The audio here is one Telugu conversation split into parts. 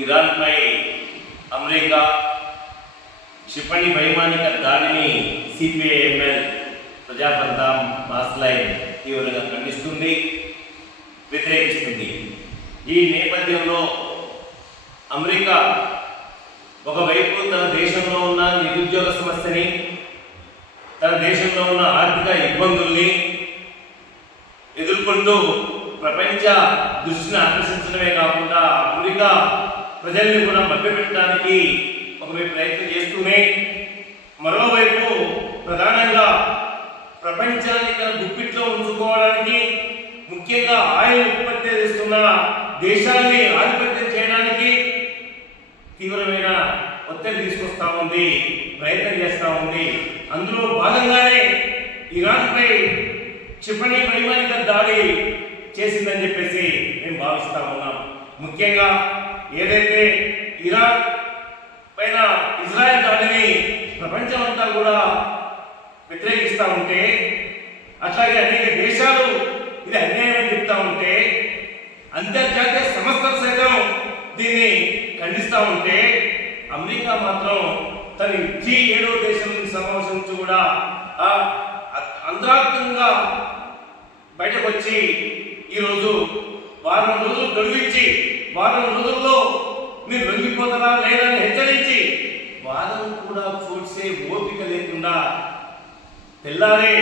ఇరాన్పై అమెరికా క్షిపణి వైమానిక దాడిని సిపిఐఎంఎల్ ప్రజాపంతం మాస్లైన్ తీవ్రంగా ఖండిస్తుంది వ్యతిరేకిస్తుంది. ఈ నేపథ్యంలో అమెరికా ఒకవైపు తన దేశంలో ఉన్న నిరుద్యోగ సమస్యని తన దేశంలో ఉన్న ఆర్థిక ఇబ్బందుల్ని ఎదుర్కొంటూ ప్రపంచ దృష్టిని ఆకర్షించడమే కాకుండా అమెరికా ప్రజల్ని కూడా మభ్యపెట్టడానికి ఒకవైపు ప్రయత్నం చేస్తూనే మరోవైపు ప్రధానంగా ప్రపంచాన్ని తన గుప్పిట్లో ఉంచుకోవడానికి ముఖ్యంగా ఆయిల్ ఉత్పత్తి చేస్తున్న దేశాన్ని ఆధిపత్యం చేయడానికి తీవ్రమైన ఒత్తిడి తీసుకొస్తా ఉంది ప్రయత్నం చేస్తూ ఉంది. అందులో భాగంగానే ఇరాన్పై క్షిపణి వైమానిక దాడి చేసిందని చెప్పేసి మేము భావిస్తా ఉన్నాం. ముఖ్యంగా ఏదైతే ఇరాన్ పైన ఇజ్రాయెల్ దాడిని ప్రపంచమంతా కూడా వ్యతిరేకిస్తూ ఉంటే అట్లాగే అనేక దేశాలు ఇది అన్యాయం అని చెప్తా ఉంటే అంతర్జాతీయ సంస్థలు సైతం దీన్ని ఖండిస్తూ ఉంటే అమెరికా మాత్రం తన జీ ఏడో దేశం నుంచి సమావేశం నుంచి కూడా ఆ అంతరాత్మకంగా బయటకు వచ్చి ఈరోజు వారం రోజులు గడువిచ్చి వారం రోజుల్లో మీరు లొంగిపోతారా లేదా అని హెచ్చరించి వారం కూడా చూసే ఓపిక లేకుండా తెల్లారే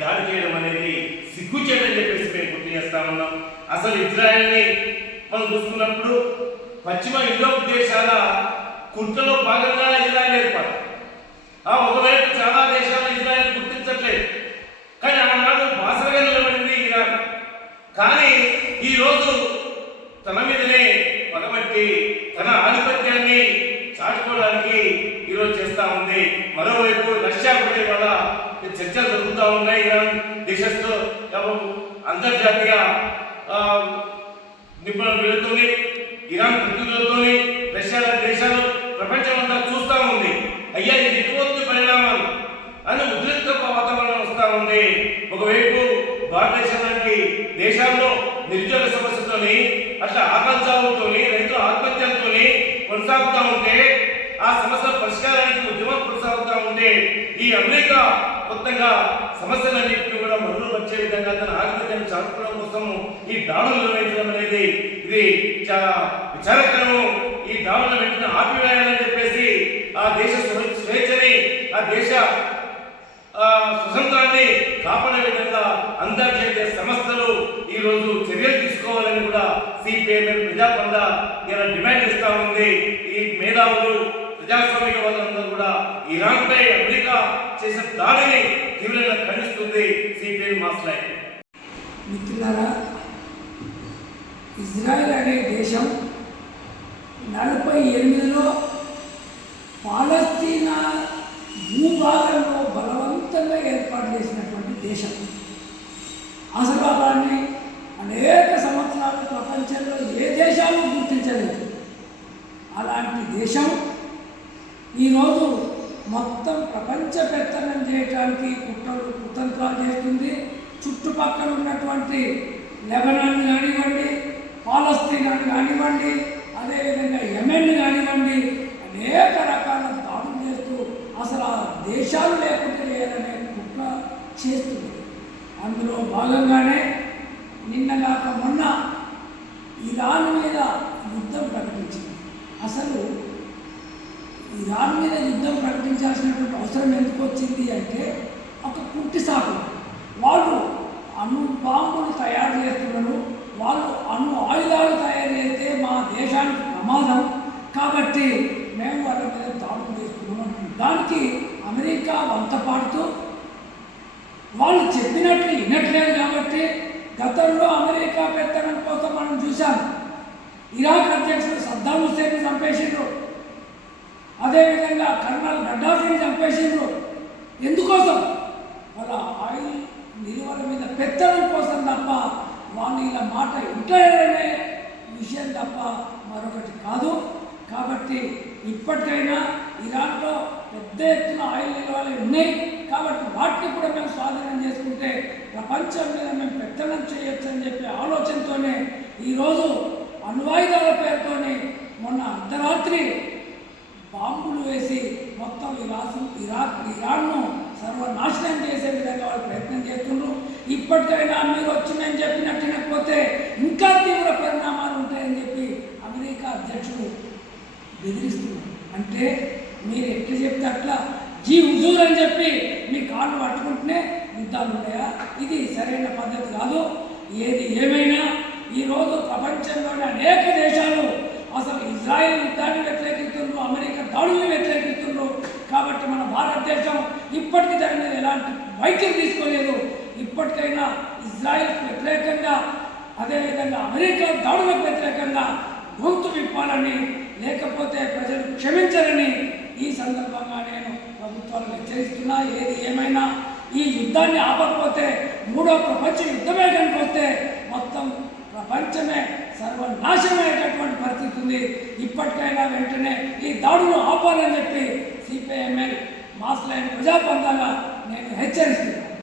దాడి చేయడం అనేది సిగ్గుచేటని చెప్పేసి మేము గుర్తు చేస్తా ఉన్నాం. అసలు ఇజ్రాయెల్ని మనం చూసుకున్నప్పుడు పశ్చిమ యూరోప్ దేశాల కుట్రలో భాగంగా ఇజ్రాయెల్ ఏర్పాటు ఆ ఒక చాలా దేశాలు ఇజ్రాయెల్ గుర్తించట్లేదు కానీ ఆనాడు బాసరగా నిలబడింది ఇరాన్ కానీ ఈరోజు తన మీదనే పగబట్టి తన ఆధిపత్యాన్ని చాటుకోవడానికి ఈరోజు చేస్తా ఉంది. మరోవైపు రష్యా కూడా ఇవాళ చర్చలు జరుగుతూ ఉన్నాయి. ఇరాన్ దేశంతో అంతర్జాతీయ నిపుణులు వెళుతుంది. ఇరాన్ ప్రతినిధులతోని రష్యా లాంటి దేశాలు ప్రపంచమంతా చూస్తూ ఉంది. అయ్యా ఇది ఎటువంటి పరిణామాలు? అని ఉద్రిక్త వాతావరణం వస్తూ ఉంది. ఒకవైపు భారతదేశం దేశంలో దేశాల్లో నిరుద్యోగ సమస్యతోని అట్లా ఆకలి రైతుల ఆత్మహత్యలతోని కొనసాగుతూ ఉంటే ఆ సమస్య పరిష్కారానికి ఉద్యమం కొనసాగుతూ ఉంటే ఈ అమెరికా మొత్తంగా సమస్యలన్నింటినీ కూడా మరుగుపరిచే విధంగా తన ఆధిపత్యాన్ని చాటుకోవడం కోసం ఈ దాడులు నిర్వహించడం అనేది ఇది చాలా విచారకరము. ఈ దాడులను వెంటనే ఆపివేయాలని చెప్పేసి ఆ దేశ స్వేచ్ఛని ఆ దేశ ఆ, స్వతంత్రాన్ని కాపాడే విధంగా అంతర్జాతీయ సంస్థలు ఈ రోజు చర్యలు తీసుకోవాలని కూడా సిపిఎంఎల్ ప్రజాపంద ఇలా డిమాండ్ చేస్తా ఉంది. ఈ మేధావులు ప్రజాస్వామిక వాళ్ళందరూ కూడా ఇరాన్పై అమెరికా చేసిన దాడిని తీవ్రంగా ఖండిస్తుంది సిపిఎం మాస్లై మిత్రులారా ఇజ్రాయెల్ అనే దేశం నలభై ఎనిమిదిలో ఏర్పాటు చేసినటువంటి దేశం. అసలు అనేక సంవత్సరాలు ప్రపంచంలో ఏ దేశాలు గుర్తించలేదు. అలాంటి దేశం ఈరోజు మొత్తం ప్రపంచ పెత్తనం చేయటానికి కుట్రలు కుతంత్రాలు చేస్తుంది. చుట్టుపక్కల ఉన్నటువంటి లెబనాన్ కానివ్వండి పాలస్తీనాన్ని కానివ్వండి అదేవిధంగా యెమెన్ కానివ్వండి అనేక రకాల దాడులు చేస్తూ అసలు ఆ దేశాలు లేకుండా చేయాలనే కుట్ర చేస్తుంది అందులో భాగంగానే నిన్నగాక మొన్న ఇరాన్ మీద యుద్ధం ప్రకటించింది. అసలు ఇరాన్ మీద యుద్ధం ప్రకటించాల్సినటువంటి అవసరం ఎందుకు వచ్చింది అంటే ఒక కుట్టి సాకు వాళ్ళు అణు బాంబులు తయారు చేస్తున్నారు. వాళ్ళు అణు ఆయుధాలు తయారు చేస్తే మా దేశానికి ప్రమాదం. కాబట్టి మేము వాళ్ళ మీద దాడులు చేస్తున్నాం. దానికి అమెరికా వంత పాడుతూ వాళ్ళు చెప్పినట్లు వినట్లేదు కాబట్టి గతంలో అమెరికా పెత్తనం కోసం మనం చూసాం ఇరాక్ అధ్యక్షుడు సద్దాం హుస్సేన్ చంపేసిండ్రు. అదేవిధంగా కర్నల్ గడ్డాఫీని చంపేసిండ్రు. ఎందుకోసం? వాళ్ళ ఆయిల్ నిలువల మీద పెత్తనం కోసం తప్ప వాళ్ళు ఇలా మాట ఇంటనే విషయం తప్ప మరొకటి కాదు. కాబట్టి ఇప్పటికైనా ఇరాన్లో పెద్ద ఎత్తున ఆయిల్ నిల్వలు ఉన్నాయి. కాబట్టి వాటిని కూడా మేము స్వాధీనం చేసుకుంటే ప్రపంచం మీద మేము పెత్తనం చేయొచ్చు అని చెప్పే ఆలోచనతోనే ఈరోజు అణ్వాయుధాల పేరుతోనే మొన్న అర్ధరాత్రి బాంబులు వేసి మొత్తం ఇరాసు ఇరాక్ ఇరాన్ను సర్వనాశనం చేసే విధంగా వాళ్ళు ప్రయత్నం చేస్తున్నారు ఇప్పటికైనా మీరు వచ్చి మేము చెప్పినట్టు ఇంకా తీవ్ర పరిణామాలు ఉంటాయని చెప్పి అమెరికా అధ్యక్షుడు బెదిరిస్తున్నారు. అంటే మీరు ఎట్లా చెప్తే అట్లా? జీ హుజూర్ అని చెప్పి మీ కాళ్ళు పట్టుకుంటేనే యుద్ధాలు ఉన్నాయా? ఇది సరైన పద్ధతి కాదు. ఏది ఏమైనా ఈరోజు ప్రపంచంలోని అనేక దేశాలు అసలు ఇజ్రాయెల్ యుద్ధాన్ని వ్యతిరేకిస్తున్నారు అమెరికా దాడుల్ని వ్యతిరేకిస్తున్నారు. కాబట్టి మన భారతదేశం ఇప్పటికీ దాని ఎలాంటి వైఖరి తీసుకోలేదు. ఇప్పటికైనా ఇజ్రాయెల్కి వ్యతిరేకంగా అదేవిధంగా అమెరికా దాడులకు వ్యతిరేకంగా గొంతు విప్పాలని లేకపోతే ప్రజలు క్షమించాలని ఈ సందర్భంగా నేను ప్రభుత్వాలను హెచ్చరిస్తున్నా ఏది ఏమైనా ఈ యుద్ధాన్ని ఆపకపోతే మూడో ప్రపంచ యుద్ధమే కనుకొస్తే మొత్తం ప్రపంచమే సర్వనాశనమయ్యేటటువంటి పరిస్థితి ఉంది. ఇప్పటికైనా వెంటనే ఈ దాడులు ఆపాలని చెప్పి సిపిఐఎంఎల్ మాస్లైన్ ప్రజాపందాగా నేను హెచ్చరిస్తున్నాను.